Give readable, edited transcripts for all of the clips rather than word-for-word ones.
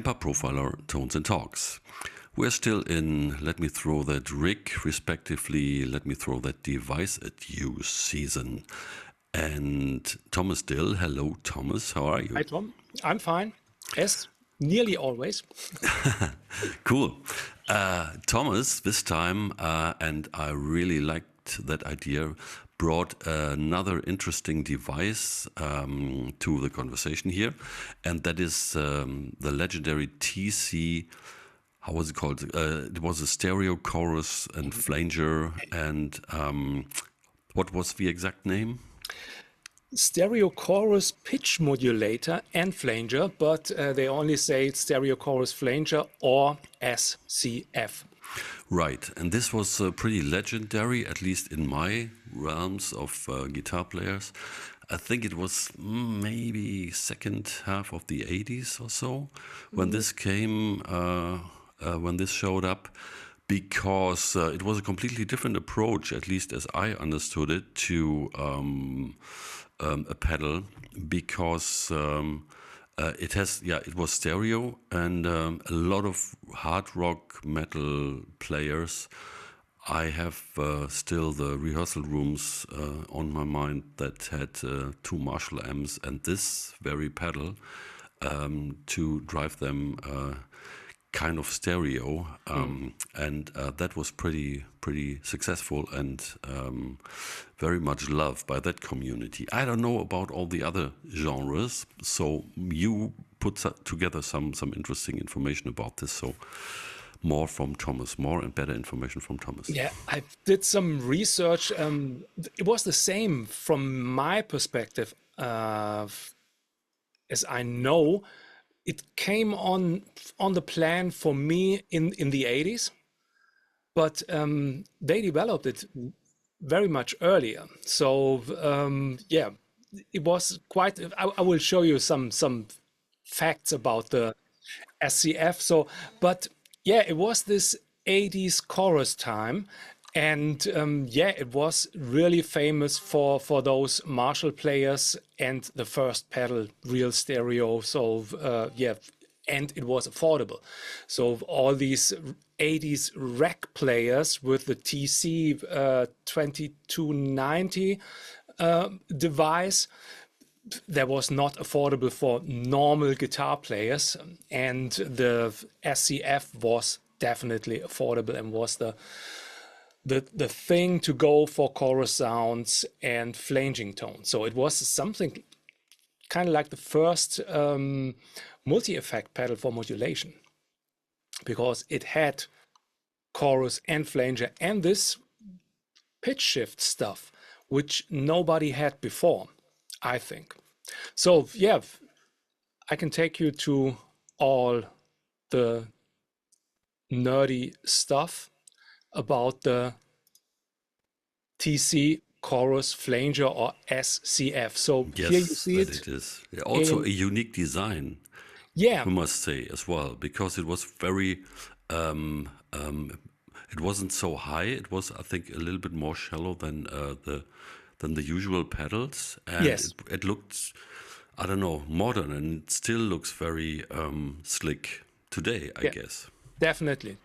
Kemper Profiler Tones and Talks. We're still in Let Me Throw That Rig, respectively, Let Me Throw That Device at You season. And Thomas Dill, hello Thomas, how are you? Hi Tom, I'm fine, as nearly always. Cool. Thomas, this time, and I really liked that idea, brought another interesting device to the conversation here, and that is the legendary TC. How was it called? It was a stereo chorus and flanger, and what was the exact name? Stereo chorus pitch modulator and flanger, but they only say stereo chorus flanger or SCF. Right, and this was pretty legendary, at least in my realms of guitar players. I think it was maybe second half of the 80s or so when this came, when this showed up, because it was a completely different approach, at least as I understood it, to a pedal, because it was stereo, and a lot of hard rock metal players. I have still the rehearsal rooms on my mind that had two Marshall amps and this very pedal to drive them kind of stereo, and that was pretty successful and very much loved by that community. I don't know about all the other genres, so you put together some interesting information about this. So more from Thomas, more and better information from Thomas. Yeah, I did some research. It was the same from my perspective, as I know. It came on the plan for me in the 80s, but they developed it very much earlier. So yeah, it was quite. I will show you some facts about the SCF. So, but yeah, it was this 80s chorus time. And yeah, it was really famous for those Marshall players and the first pedal, real stereo. So yeah, and it was affordable. So all these 80s rack players with the TC 2290 device, that was not affordable for normal guitar players. And the SCF was definitely affordable and was the thing to go for chorus sounds and flanging tones. So it was something kind of like the first multi-effect pedal for modulation, because it had chorus and flanger and this pitch shift stuff, which nobody had before, I think. So yeah, I can take you to all the nerdy stuff about the TC chorus flanger or SCF. So yes, here you see it is also a unique design. Yeah, we must say as well, because it was very it wasn't so high. It was, I think, a little bit more shallow than the usual pedals, and yes, it looked, I don't know, modern, and it still looks very slick today, I guess. Definitely.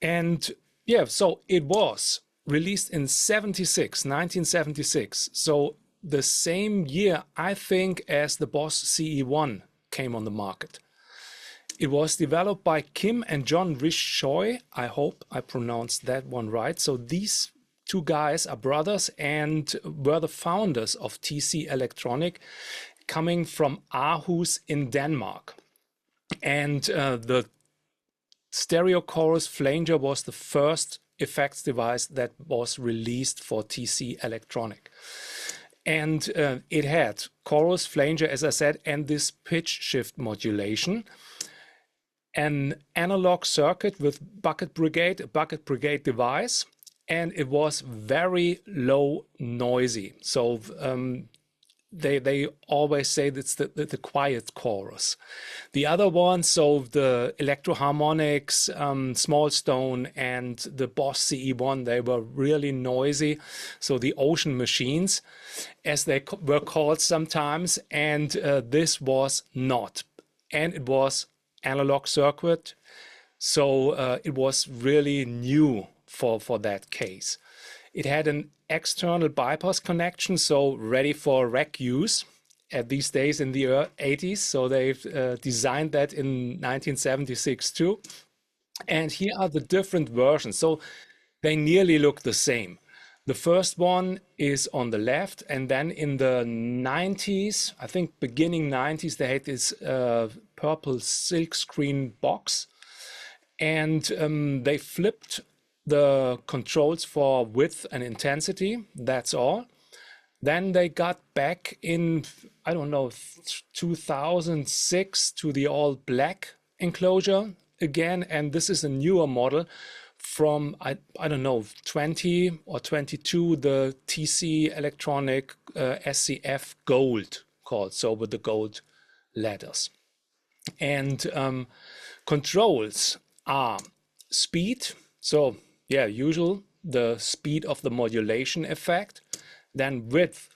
And yeah, so it was released in 1976. So the same year, I think, as the Boss CE1 came on the market. It was developed by Kim and John Rishoy. I hope I pronounced that one right. So these two guys are brothers and were the founders of TC Electronic, coming from Aarhus in Denmark. And the stereo chorus flanger was the first effects device that was released for TC Electronic. And it had chorus, flanger, as I said, and this pitch shift modulation, an analog circuit with bucket brigade, a bucket brigade device, and it was very low noisy. So they always say that's the quiet chorus. The other one, so the Electro-Harmonics, Small Stone, and the Boss CE1, they were really noisy. So the ocean machines, as they were called sometimes, and this was not. and it was analog circuit. So it was really new for that case. It had an external bypass connection, so ready for rack use at these days in the 80s. So they've designed that in 1976 too. And here are the different versions. So they nearly look the same. The first one is on the left, and then in the 90s, I think beginning 90s, they had this purple silk screen box, and they flipped the controls for width and intensity. That's all. Then they got back in, I don't know, 2006 to the all black enclosure again. And this is a newer model from, I don't know, 20 or 22, the TC Electronic SCF Gold called, so with the gold letters. And controls are speed. So yeah, usual, the speed of the modulation effect. Then width.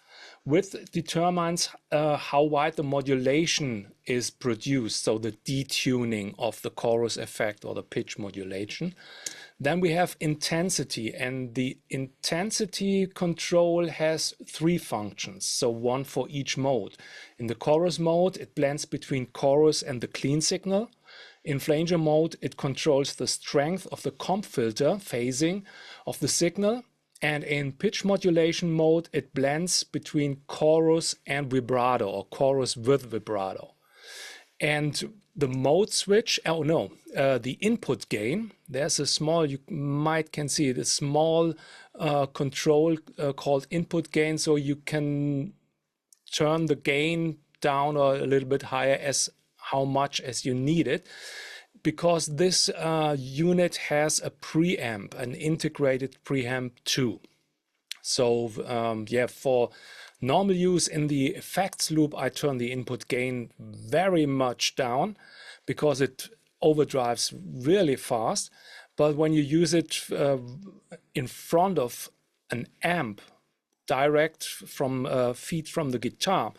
Width determines how wide the modulation is produced, so the detuning of the chorus effect or the pitch modulation. Then we have intensity, and the intensity control has three functions, so one for each mode. In the chorus mode, it blends between chorus and the clean signal. In Flanger mode, it controls the strength of the comp filter phasing of the signal. And in pitch modulation mode, it blends between chorus and vibrato, or chorus with vibrato. And the mode switch, the input gain, there's a small, you might can see it, a small control called input gain. So you can turn the gain down or a little bit higher as how much as you need it, because this unit has a preamp, an integrated preamp too. So yeah, for normal use in the effects loop, I turn the input gain very much down because it overdrives really fast. But when you use it in front of an amp, direct from feed from the guitar,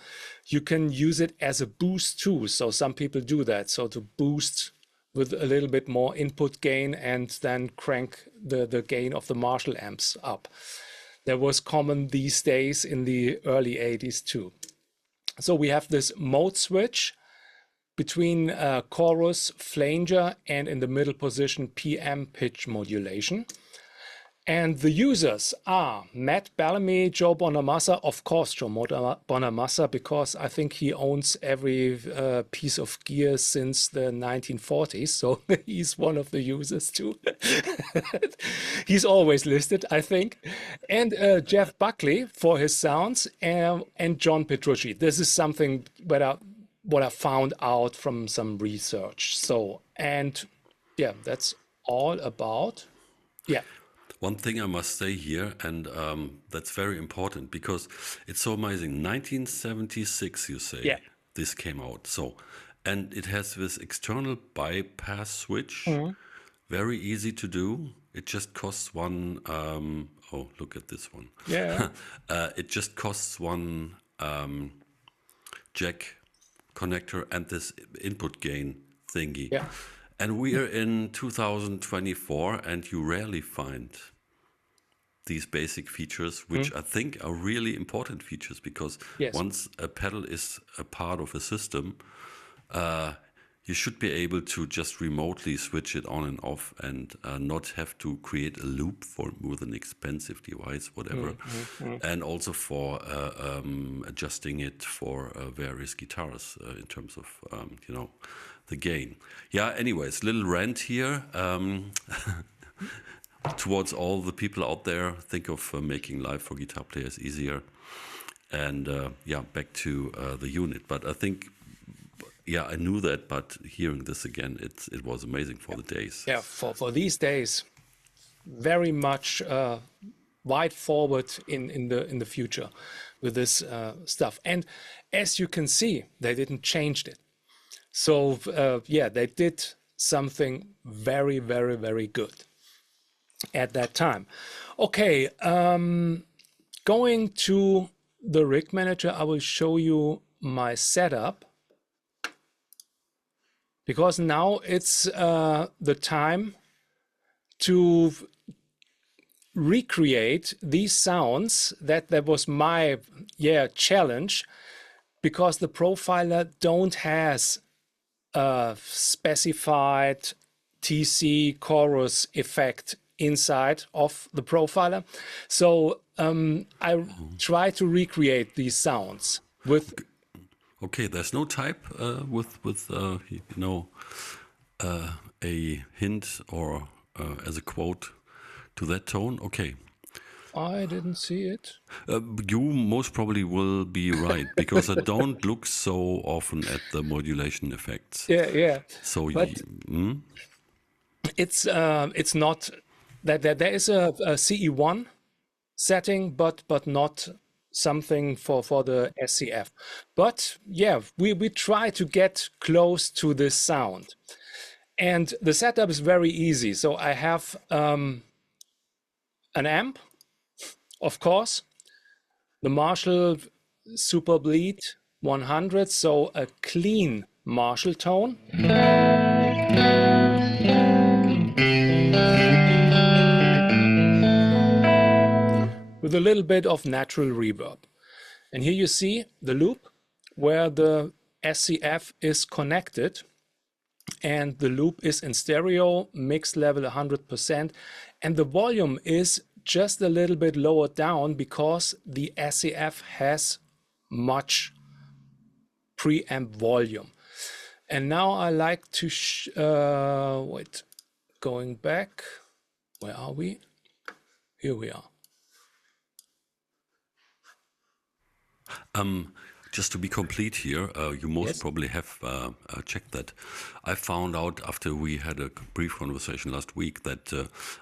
you can use it as a boost too. So some people do that. So to boost with a little bit more input gain and then crank the gain of the Marshall amps up. That was common these days in the early 80s too. So we have this mode switch between chorus, flanger, and in the middle position, PM pitch modulation. And the users are Matt Bellamy, Joe Bonamassa, of course, Joe Bonamassa, because I think he owns every piece of gear since the 1940s. So he's one of the users too. He's always listed, I think. And Jeff Buckley for his sounds, and John Petrucci. This is something what I found out from some research. So, and yeah, that's all about, yeah. One thing I must say here, and that's very important because it's so amazing. 1976, you say, Yeah. this came out. So, and it has this external bypass switch, very easy to do. It just costs one. Oh, look at this one. Yeah. It just costs one jack connector and this input gain thingy. Yeah. And we are in 2024, and you rarely find these basic features, which I think are really important features, because Yes. once a pedal is a part of a system, you should be able to just remotely switch it on and off, and not have to create a loop with an expensive device, whatever. And also for adjusting it for various guitars in terms of, the gain. Yeah, anyways, little rant here. Towards all the people out there, think of making life for guitar players easier. And yeah, back to the unit. But I think, yeah, I knew that, but hearing this again, it was amazing for the days. Yeah, for these days, very much wide forward in the future with this stuff. And as you can see, they didn't change it. So yeah, they did something very, very, very good at that time. Okay, going to the rig manager, I will show you my setup. because now it's the time to recreate these sounds. That was my challenge, because the profiler don't has a specified TC chorus effect inside of the profiler. So I try to recreate these sounds with. Okay, there's no type with you know, a hint or as a quote to that tone. Okay. I didn't see it. You most probably will be right, because I don't look so often at the modulation effects. Yeah. So But it's not that there is a CE1 setting, but not something for the SCF. But yeah, we try to get close to this sound, and the setup is very easy. So I have an amp, of course, the Marshall Super Bleed 100, so a clean Marshall tone. With a little bit of natural reverb. And here you see the loop where the SCF is connected, and the loop is in stereo, mix level 100%, and the volume is just a little bit lower down because the SCF has much preamp volume. And now I like to wait, going back, where are we? Here we are. Just to be complete here, you most probably have checked that. I found out after we had a brief conversation last week that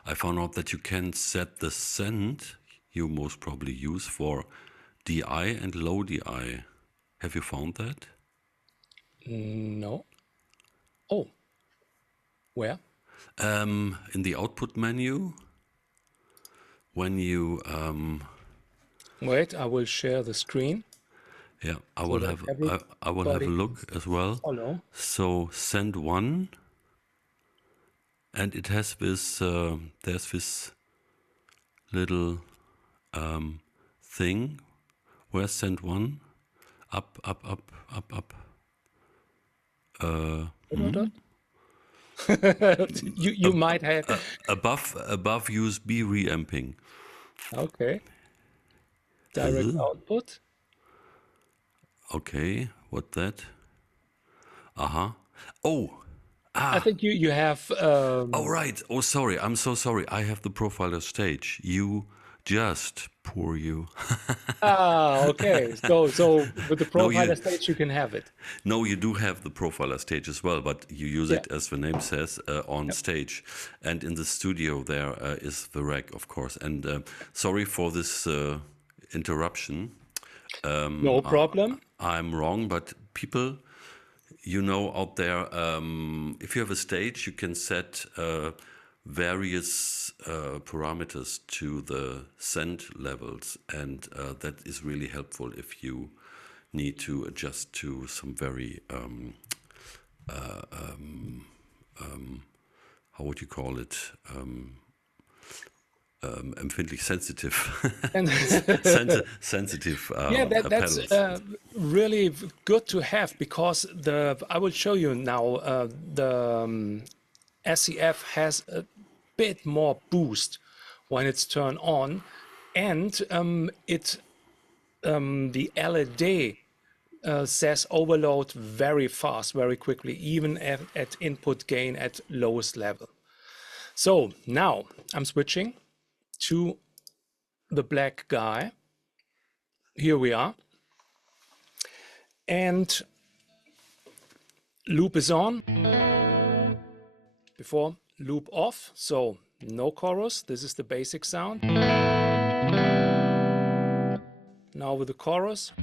I found out that you can set the send you most probably use for DI and low DI. Have you found that? No. Oh, where? In the output menu, when you wait, I will share the screen. Yeah, I will have a look as well. Follow. So send one, and it has this there's this little thing. Where's send one? Up. You might have above USB reamping. okay. Direct output. Okay, what that? Oh. I think you have. Oh right. Oh sorry. I'm so sorry. I have the profiler stage. You just poor you. Okay. So with the profiler stage you can have it. No, you do have the profiler stage as well, but you use it, as the name says, on stage. And in the studio there is the rack, of course. And sorry for this interruption. No problem. I'm wrong, but people, you know, out there, if you have a stage, you can set various parameters to the send levels, and that is really helpful if you need to adjust to some very how would you call it? Empfindlich sensitive. Sensitive. That's really good to have, because I will show you now the SCF has a bit more boost when it's turned on, and the LED says overload very fast, very quickly, even at input gain at lowest level. So now I'm switching to the black guy. Here we are. And loop is on. Before, loop off. So no chorus. This is the basic sound. Now with the chorus.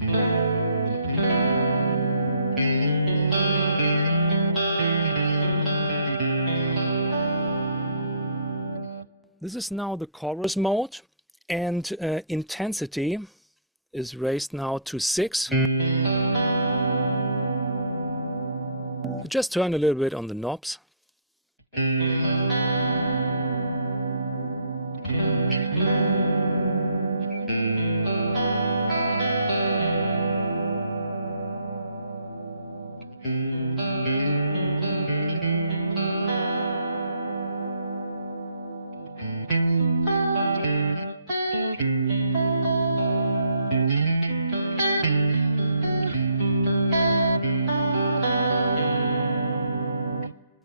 This is now the chorus mode, and intensity is raised now to 6. Just turn a little bit on the knobs.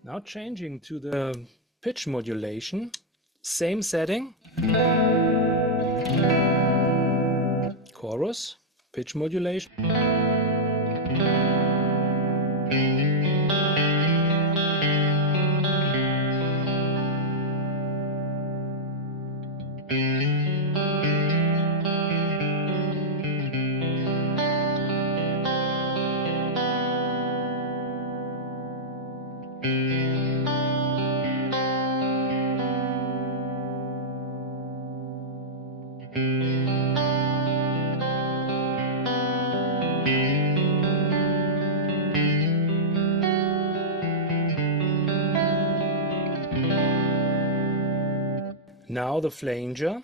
Now changing to the pitch modulation, same setting, chorus, pitch modulation. Now the flanger.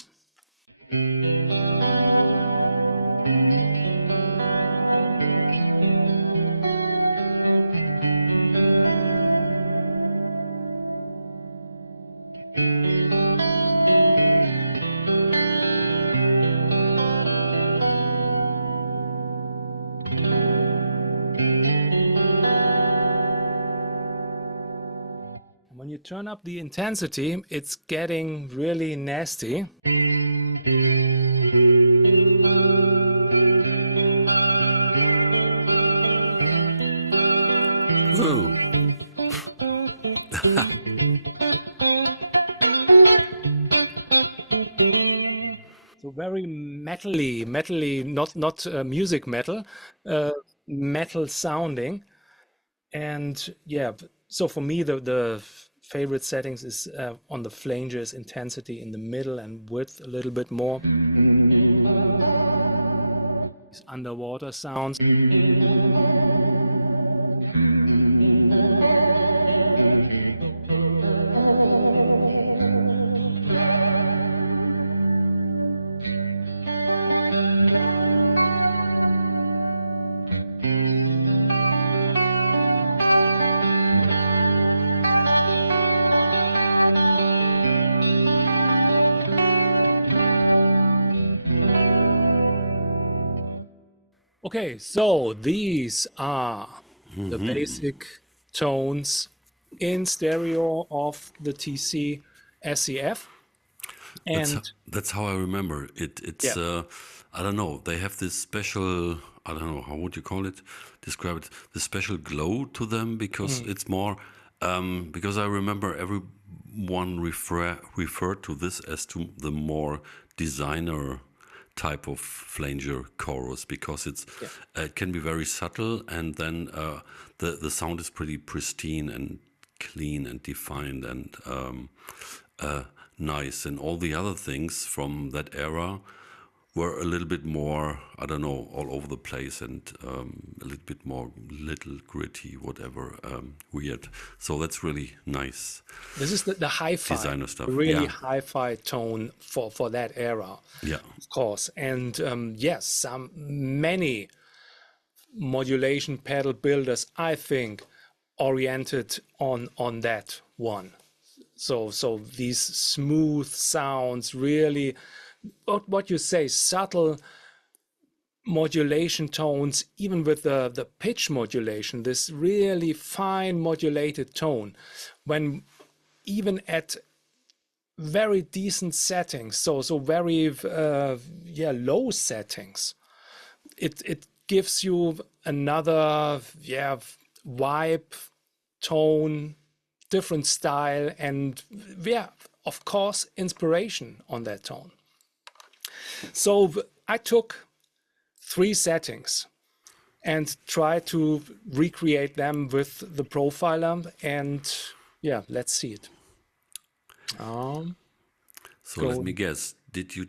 When you turn up the intensity, it's getting really nasty. Whoa. So very metally, not music metal, metal sounding. And yeah, so for me, the favorite settings is on the flanges, intensity in the middle and width a little bit more. These underwater sounds. Okay, so these are the basic tones in stereo of the TC SCF. And That's how I remember it. It's yeah. I don't know. They have this special. I don't know how would you call it. Describe it. The special glow to them because it's more. Because I remember everyone referred to this as to the more designer type of flanger chorus because it can be very subtle and then the sound is pretty pristine and clean and defined and nice, and all the other things from that era were a little bit more, I don't know, all over the place and a little bit more little gritty, whatever, weird. So that's really nice. This is the hi-fi, designer stuff. really Yeah. hi-fi tone for that era, Yeah. of course. And yes, many modulation pedal builders, I think, oriented on that one. So these smooth sounds, really, what you say, subtle modulation tones, even with the pitch modulation, this really fine modulated tone, when even at very decent settings, so very low settings, it gives you another vibe, tone, different style, and of course inspiration on that tone. So I took 3 settings and tried to recreate them with the profiler, and yeah, let's see it. So let me guess. Did you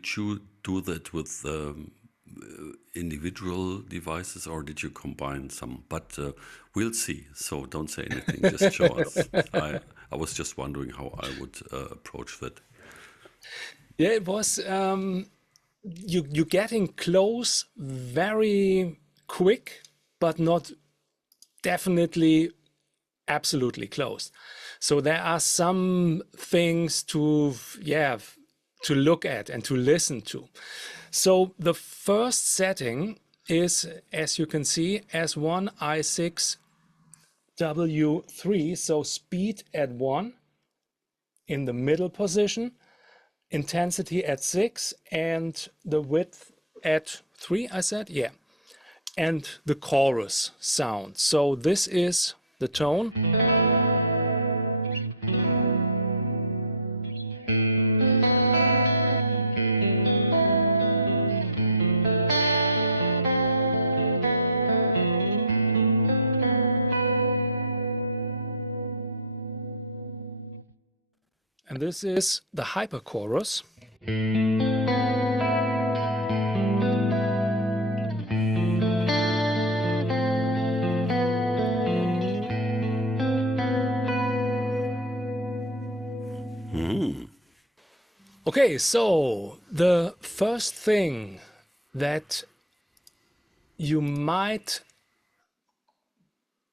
do that with individual devices, or did you combine some? But we'll see. So don't say anything. Just show us. I was just wondering how I would approach that. Yeah, it was you getting close very quick, but not definitely absolutely close. So there are some things to look at and to listen to. So the first setting is, as you can see, S1 I6 W3, so speed at 1 in the middle position, intensity at 6, and the width at 3, I said, yeah. And the chorus sound. So this is the tone. And this is the hyperchorus. Okay, so the first thing that you might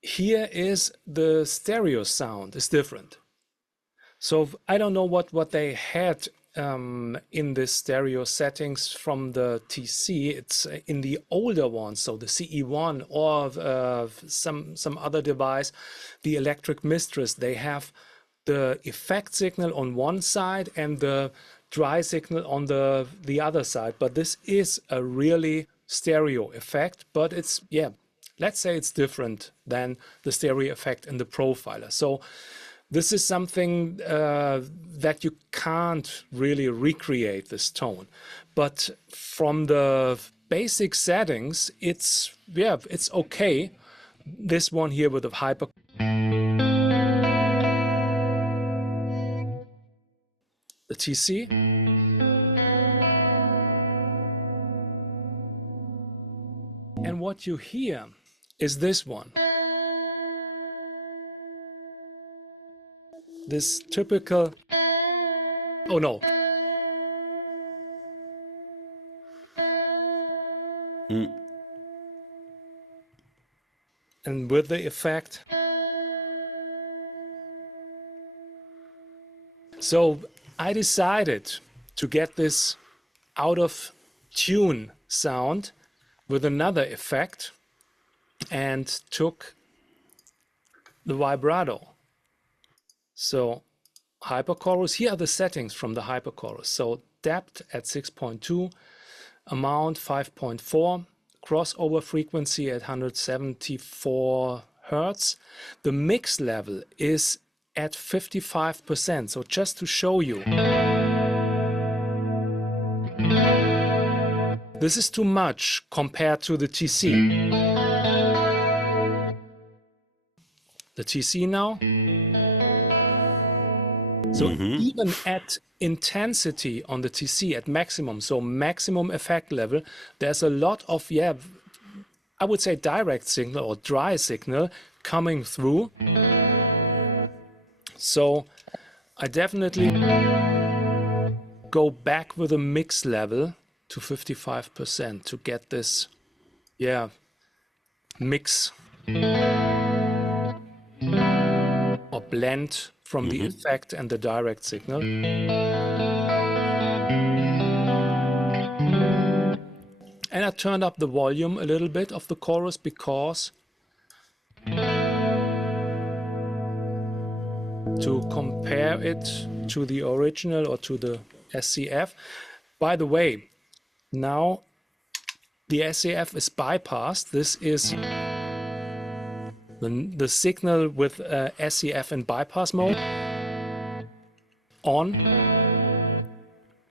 hear is the stereo sound is different. So I don't know what they had in the stereo settings from the TC. It's in the older ones, so the CE1 or some other device, the Electric Mistress. They have the effect signal on one side and the dry signal on the other side. But this is a really stereo effect, but it's, yeah, let's say it's different than the stereo effect in the profiler. So this is something that you can't really recreate this tone. But from the basic settings, it's okay. This one here with the hyper. The TC. And what you hear is this one. This typical, oh no. And with the effect. So I decided to get this out of tune sound with another effect and took the vibrato. So hyperchorus, here are the settings from the hyperchorus. So depth at 6.2, amount 5.4, crossover frequency at 174 Hertz. The mix level is at 55%. So just to show you, this is too much compared to the TC. The TC now. So even at intensity on the TC at maximum, so maximum effect level, there's a lot of, I would say direct signal or dry signal coming through. So I definitely go back with a mix level to 55% to get this, mix or blend from the effect and the direct signal. And I turned up the volume a little bit of the chorus because to compare it to the original or to the SCF. By the way, now the SCF is bypassed. This is the signal with SCF in bypass mode on.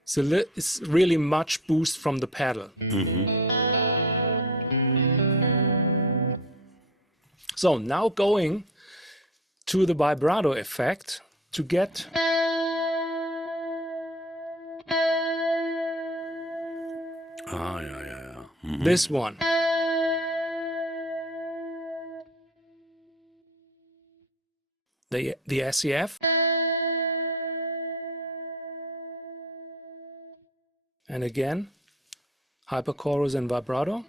So it's really much boost from the pedal. So now going to the vibrato effect to get This one. The SCF. And again, hyperchorus and vibrato.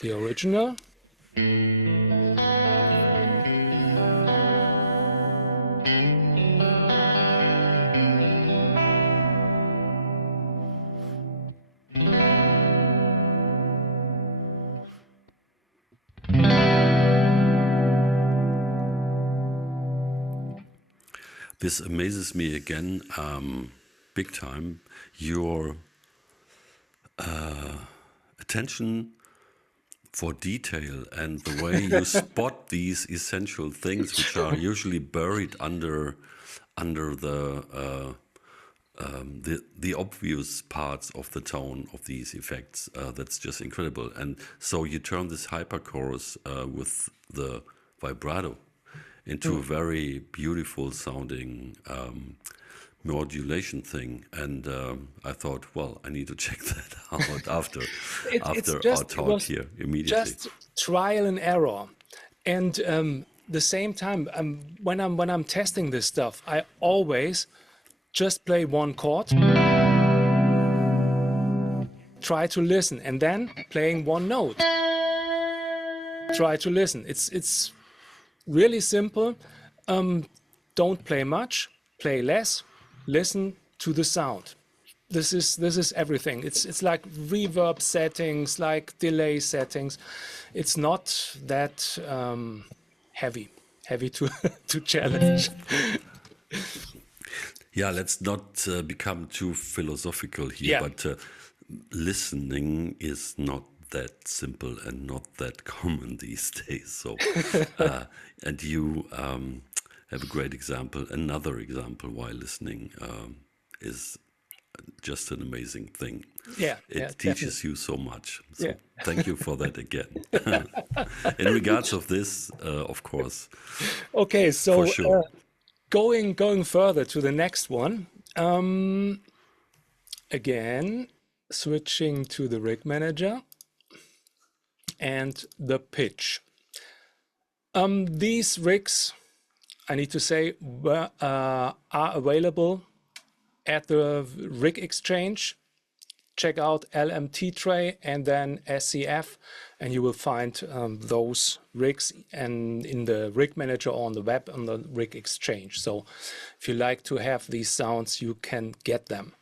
The original. This amazes me again, big time. Your attention for detail and the way you spot these essential things, which are usually buried under the obvious parts of the tone of these effects. That's just incredible. And so you turn this hyperchorus with the vibrato into a very beautiful sounding modulation thing, and I thought, well, I need to check that out after our talk here immediately. Just trial and error, and the same time, when I'm testing this stuff, I always just play one chord, try to listen, and then playing one note, try to listen. It's really simple. Don't play much, play less, listen to the sound. This is everything. It's like reverb settings, like delay settings. It's not that heavy to to challenge. Yeah, let's not become too philosophical here, but listening is not that simple and not that common these days. So, and you have a great example. Another example why listening is just an amazing thing. It teaches you so much. So thank you for that again. In regards of this, of course. Okay, so for sure. Going further to the next one, again, switching to the rig manager and the pitch. These rigs, I need to say, are available at the rig exchange. Check out LMT Tray and then SCF, and you will find those rigs and in the rig manager or on the web on the rig exchange. So if you like to have these sounds, you can get them.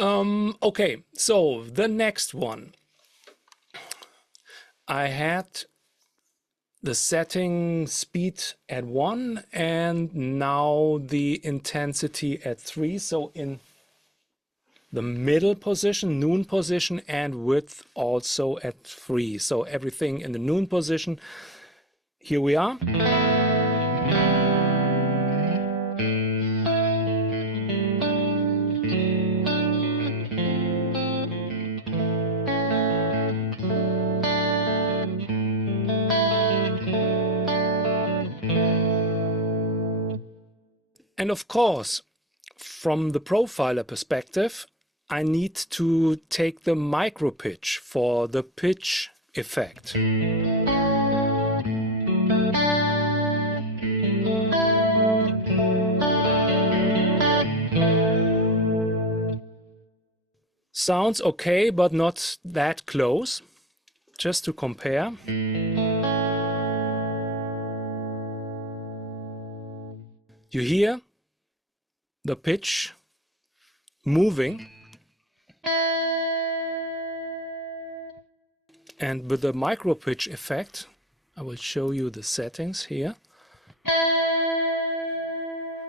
Okay, so the next one. I had the setting speed at 1 and now the intensity at 3. So in the middle position, noon position, and width also at 3. So everything in the noon position. Here we are. And of course, from the profiler perspective, I need to take the micro pitch for the pitch effect. Sounds okay, but not that close. Just to compare. You hear the pitch moving. And with the micro pitch effect, I will show you the settings here.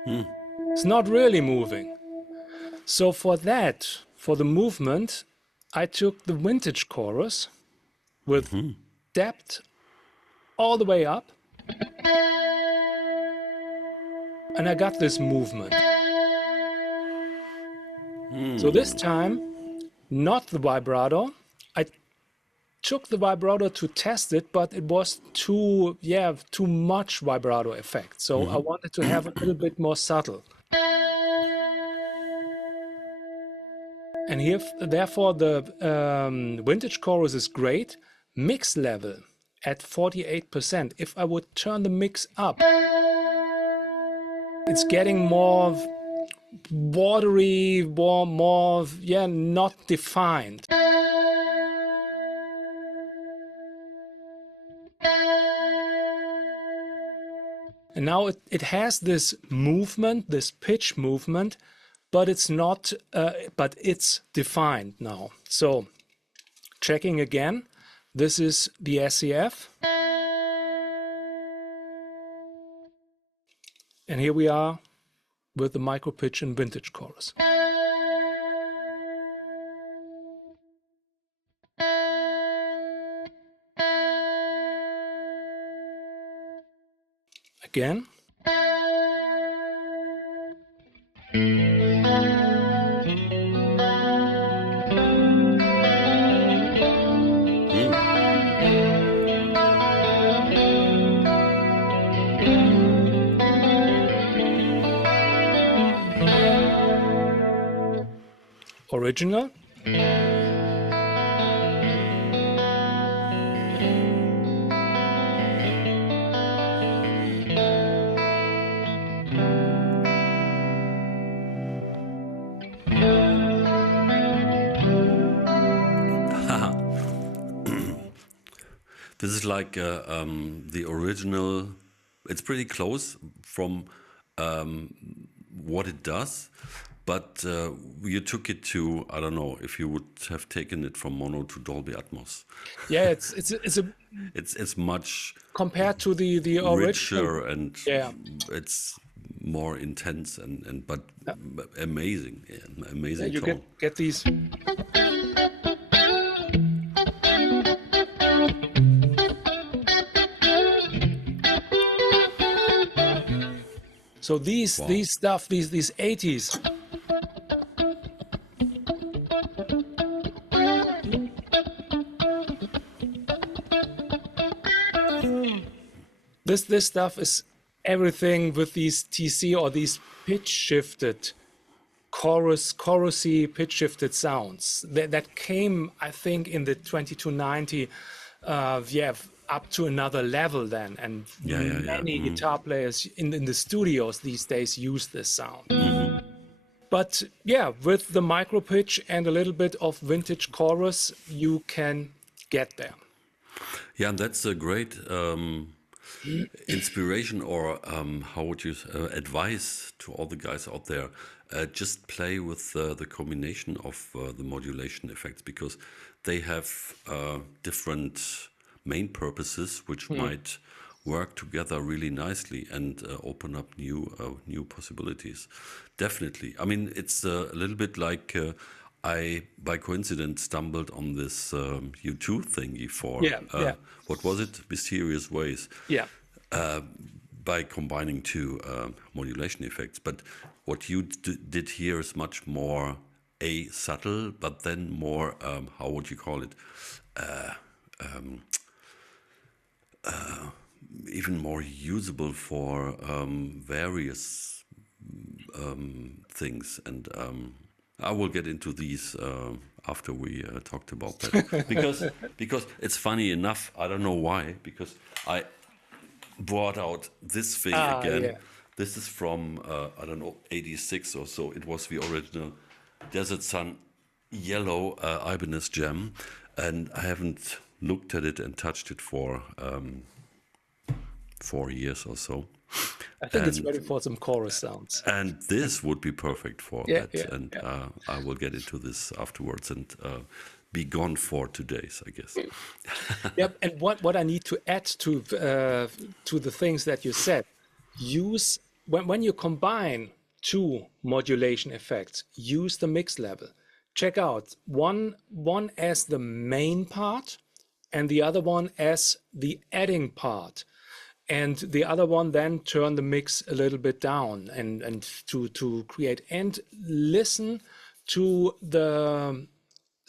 It's not really moving. So for that, for the movement, I took the vintage chorus with depth all the way up. And I got this movement. So this time, not the vibrato. I took the vibrato to test it, but it was too much vibrato effect. So I wanted to have a little bit more subtle. And here, therefore, the vintage chorus is great. Mix level at 48%. If I would turn the mix up, it's getting more watery, more not defined. And now it has this movement, this pitch movement, but it's not, but it's defined now. So checking again, this is the SCF. And here we are with the micro pitch and vintage chorus. Again. Original. This is like the original. It's pretty close from what it does, but you took it to, I don't know if you would have taken it from mono to Dolby Atmos. Yeah, It's much compared to the original, richer and it's more intense and but amazing, amazing. You tone. get these. So these 80s. This stuff is everything with these TC or these pitch shifted chorusy pitch shifted sounds that came, I think, in the 2290 up to another level then, and many guitar players in the studios these days use this sound. But with the micro pitch and a little bit of vintage chorus, you can get there. Yeah, and that's a great inspiration, or how would you advise to all the guys out there? Just play with the combination of the modulation effects, because they have different main purposes which might work together really nicely and open up new possibilities. Definitely. I mean, it's a little bit like I, by coincidence, stumbled on this U2 thingy for, what was it? Mysterious Ways. Yeah. By combining two modulation effects. But what you did here is much more subtle, but then more, how would you call it? Even more usable for various things, and I will get into these after we talked about that, because it's funny enough. I don't know why, because I brought out this thing again. Yeah. This is from I don't know, 86 or so. It was the original Desert Sun yellow Ibanez gem, and I haven't looked at it and touched it for 4 years or so. I think it's ready for some chorus sounds. And this would be perfect for that. I will get into this afterwards and be gone for 2 days, I guess. Yep. And what I need to add to the things that you said, use when you combine two modulation effects, use the mix level. Check out one as the main part, and the other one as the adding part, and the other one then turn the mix a little bit down and to create, and listen to the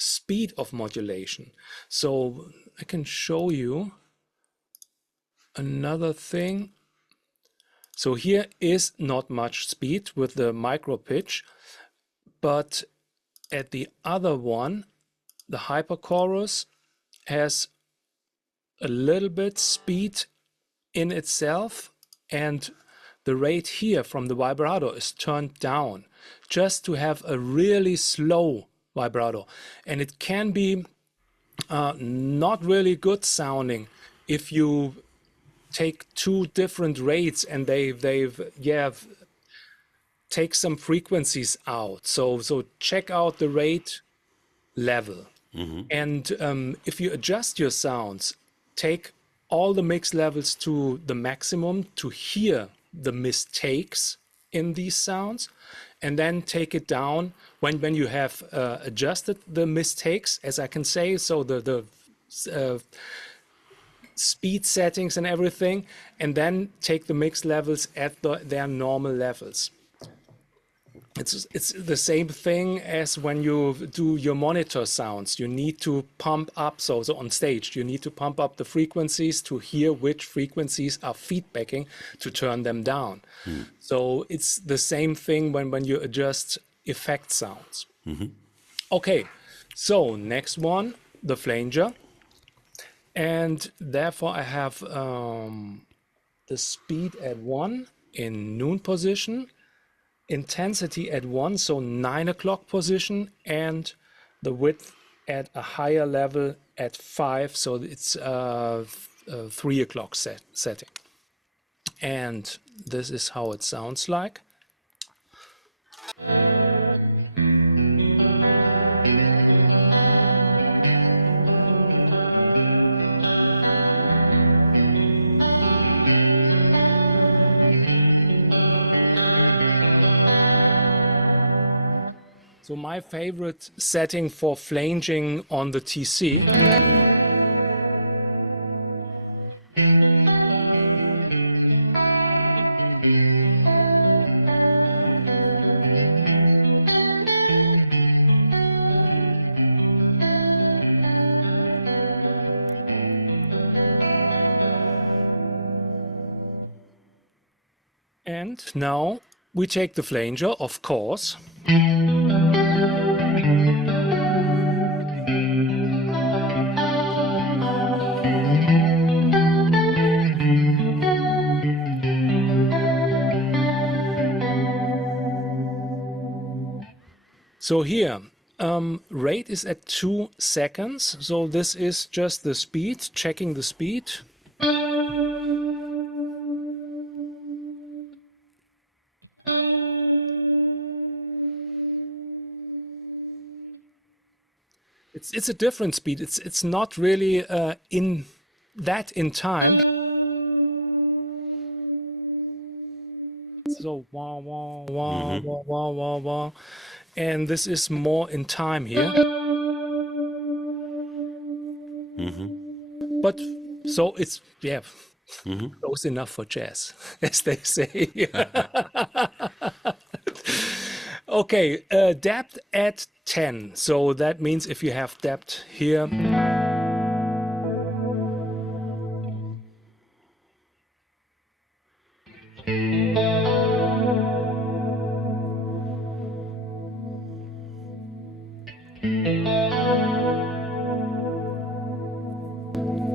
speed of modulation. So I can show you another thing. So here is not much speed with the micro pitch, but at the other one, the hyperchorus has a little bit speed in itself, and the rate here from the vibrato is turned down just to have a really slow vibrato. And it can be not really good sounding if you take two different rates and they've take some frequencies out. So check out the rate level. And if you adjust your sounds, take all the mix levels to the maximum to hear the mistakes in these sounds, and then take it down when you have adjusted the mistakes, as I can say, so the speed settings and everything, and then take the mix levels at their normal levels. It's the same thing as when you do your monitor sounds. You need to pump up, so on stage, you need to pump up the frequencies to hear which frequencies are feedbacking to turn them down. So it's the same thing when you adjust effect sounds. Okay, so next one, the flanger. And therefore I have the speed at 1 in noon position, intensity at 1, so 9 o'clock position, and the width at a higher level at 5, so it's 3 o'clock setting. And this is how it sounds like. So my favorite setting for flanging on the TC and now we take the flanger, of course. So here, rate is at 2 seconds. So this is just the speed, checking the speed. It's a different speed. It's not really in time. So wah wah wah wah wah wah wah, and this is more in time here. But so it's close enough for jazz, as they say. Okay, depth at 10. So that means if you have depth here.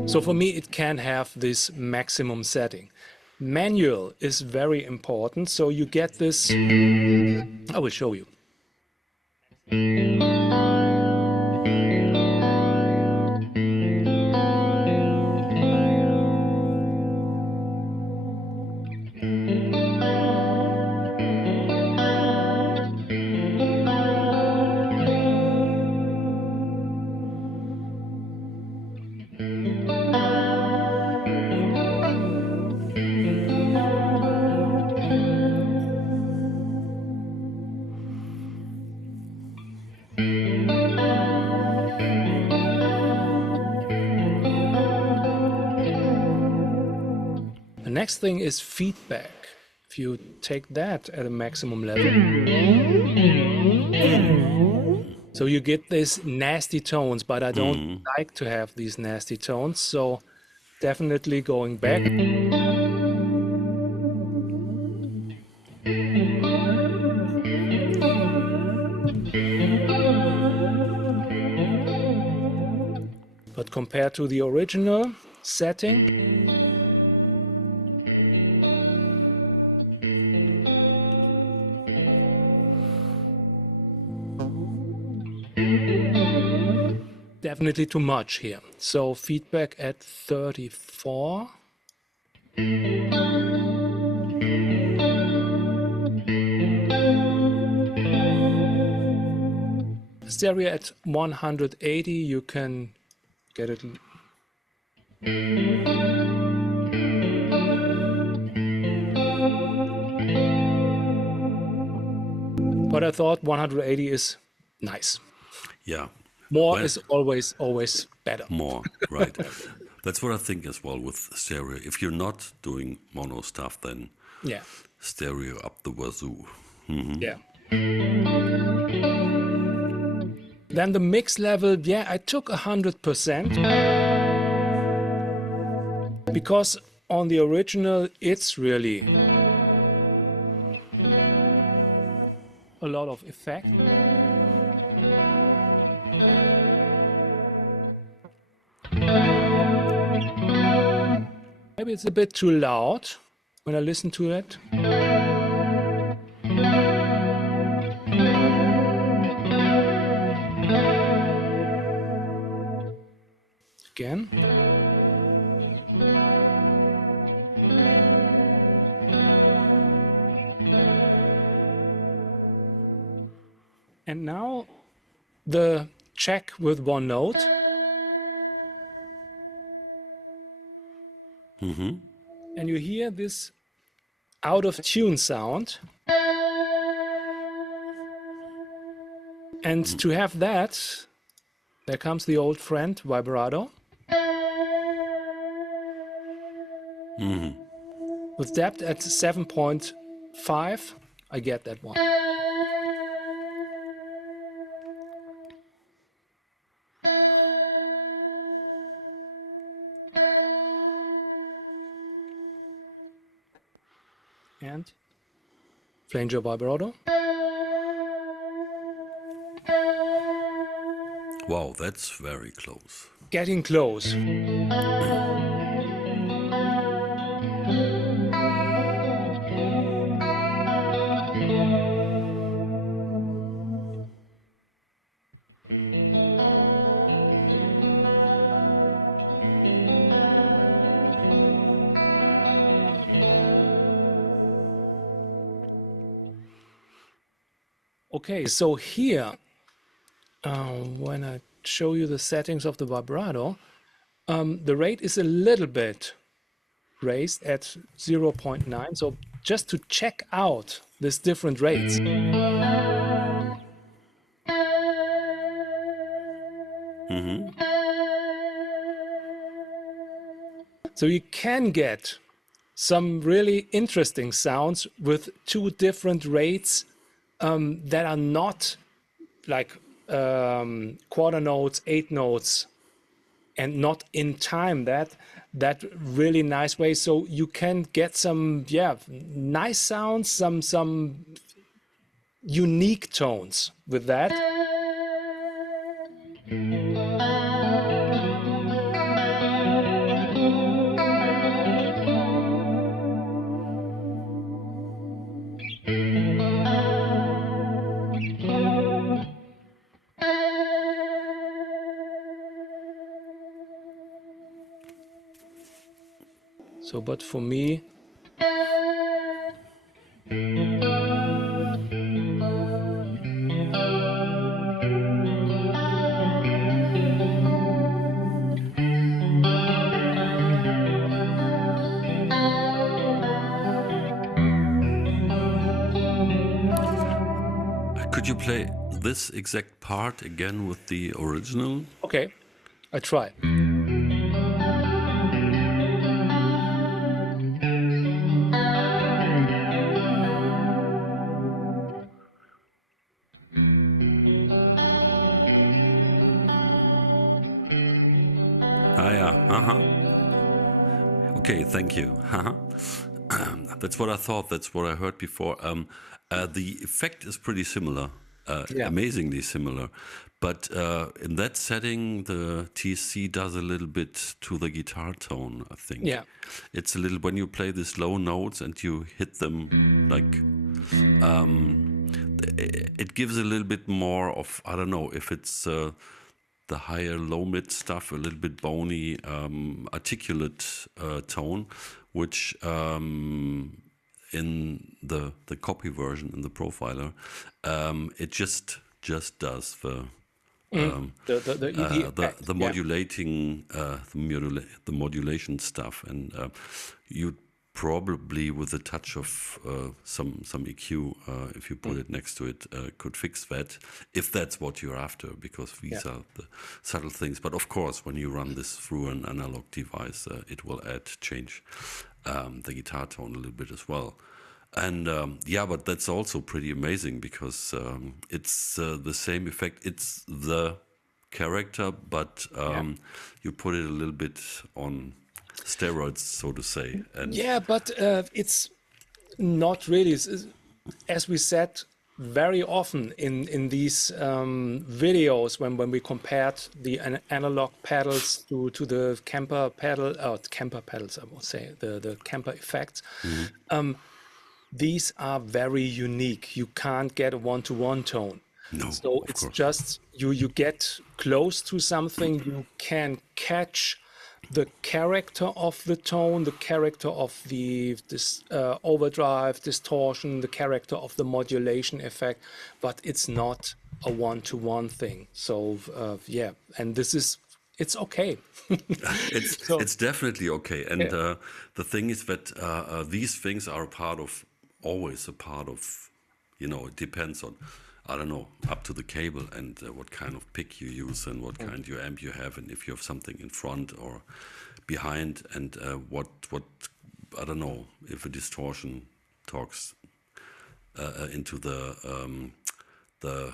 So for me, it can have this maximum setting. Manual is very important. So you get this, I will show you. The next thing is feedback. If you take that at a maximum level, So you get these nasty tones, but I don't like to have these nasty tones. So definitely going back. But compared to the original setting, definitely too much here. So feedback at 34. Stereo at 180, you can get it. But I thought 180 is nice. Yeah. More Well, is always better. more, right. That's what I think as well with stereo. If you're not doing mono stuff, then Yeah. stereo up the wazoo. Yeah. Then the mix level, yeah, I took 100% because on the original it's really a lot of effect. Maybe it's a bit too loud when I listen to it. Again. And now the check with one note. And you hear this out of tune sound. And to have that, there comes the old friend vibrato. With depth at 7.5, I get that one. And Flanger vibrato. Wow, that's very close. Getting close. Okay, so here, when I show you the settings of the vibrato, the rate is a little bit raised at 0.9. So just to check out these different rates. So you can get some really interesting sounds with two different rates that are not like quarter notes, eight notes, and not in time. That really nice way. So you can get some nice sounds, some unique tones with that. So, but for me, Could you play this exact part again with the original? okay, I try. Okay, thank you. That's what I thought. That's what I heard before. The effect is pretty similar, Yeah, amazingly similar. But in that setting, the TSC does a little bit to the guitar tone, I think. yeah, It's a little, when you play these low notes and you hit them like, it gives a little bit more of, I don't know, if it's the higher low mid stuff, a little bit bony, articulate tone, which in the copy version in the profiler, it just does the the effect. the Yeah, modulating the modulation stuff, and you probably with a touch of some EQ, if you put it next to it, could fix that if that's what you're after, because yeah, these are the subtle things. But of course, when you run this through an analog device, it will change the guitar tone a little bit as well. And yeah, but that's also pretty amazing because it's the same effect. It's the character, but yeah. you put it a little bit on steroids, so to say. And Yeah, but it's not really. As we said very often in these videos, when we compared the analog pedals to the Kemper pedal, Kemper pedals, I would say, the Kemper effects, these are very unique. You can't get a one-to-one tone. no, So of it's course. just you get close to something, you can catch the character of the tone, the character of this overdrive, distortion, the character of the modulation effect, but it's not a one-to-one thing. So yeah, and it's okay. So It's definitely okay. And yeah, the thing is that these things are a part of, always a part of, it depends on, I don't know, up to the cable and what kind of pick you use and what kind of amp you have, and if you have something in front or behind, and what I don't know, if a distortion talks into the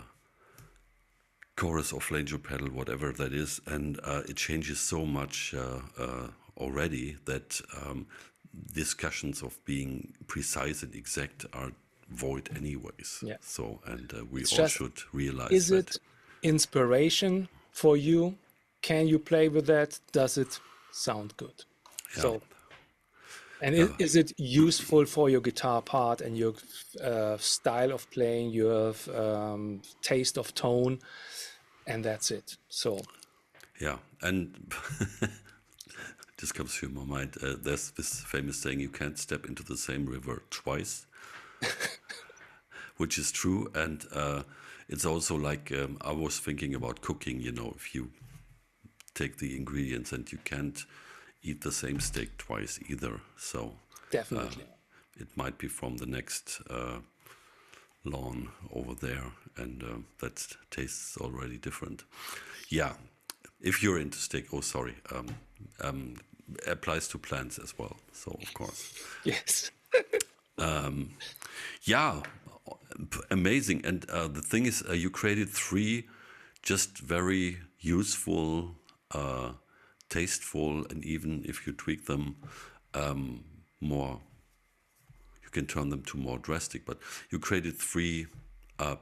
chorus or flanger pedal, whatever that is, and it changes so much already that discussions of being precise and exact are void anyways. yeah. So, and we It's all just, should realize is that. it inspiration for you? Can you play with that? Does it sound good? Yeah, So, and is it useful for your guitar part and your style of playing, your taste of tone, and that's it. So, yeah, and this comes to my mind. There's this famous saying: "You can't step into the same river twice," which is true, and it's also like I was thinking about cooking. If you take the ingredients and you can't eat the same steak twice either. So definitely. it might be from the next lawn over there, and that tastes already different. Yeah, if you're into steak, oh sorry, applies to plants as well. So of course, Yes. yeah, amazing. And the thing is, you created 3 just very useful, tasteful, and even if you tweak them more, you can turn them to more drastic. But you created 3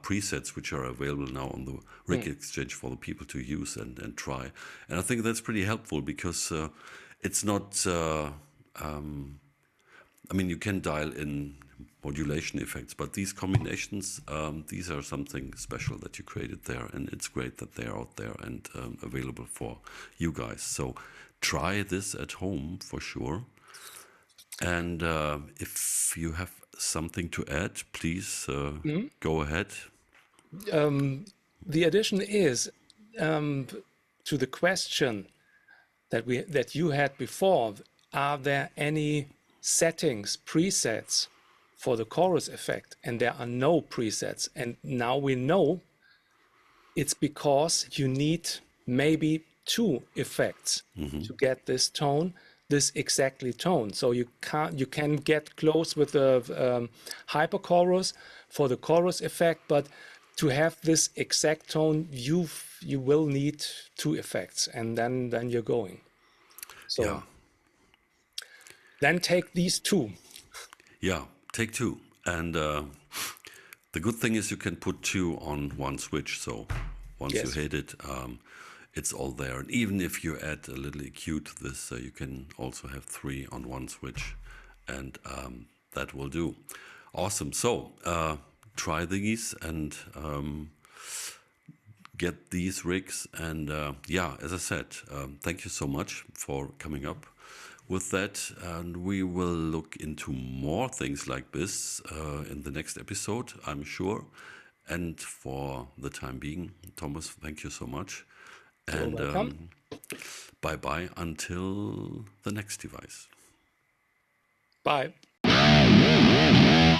presets which are available now on the Rig Exchange for the people to use and try. And I think that's pretty helpful because it's not. I mean, you can dial in modulation effects, but these combinations, these are something special that you created there, and it's great that they're out there and available for you guys. So try this at home for sure. And if you have something to add, please go ahead. The addition is to the question that you had before. Are there any settings, presets for the chorus effect? And there are no presets. And now we know it's because you need maybe 2 effects to get this tone, this exactly tone. So you can get close with the hyper chorus for the chorus effect, but to have this exact tone, you will need 2 effects, and then you're going. So Yeah. Then take these two. Yeah, take two. And the good thing is you can put two on one switch. So once you Yes. hit it, it's all there. And even if you add a little EQ to this, you can also have three on one switch. And that will do. Awesome. So try these and get these rigs. And yeah, as I said, thank you so much for coming up with that. And we will look into more things like this in the next episode, I'm sure. And for the time being, Thomas, thank you so much. You're And welcome. bye bye until the next device. Bye.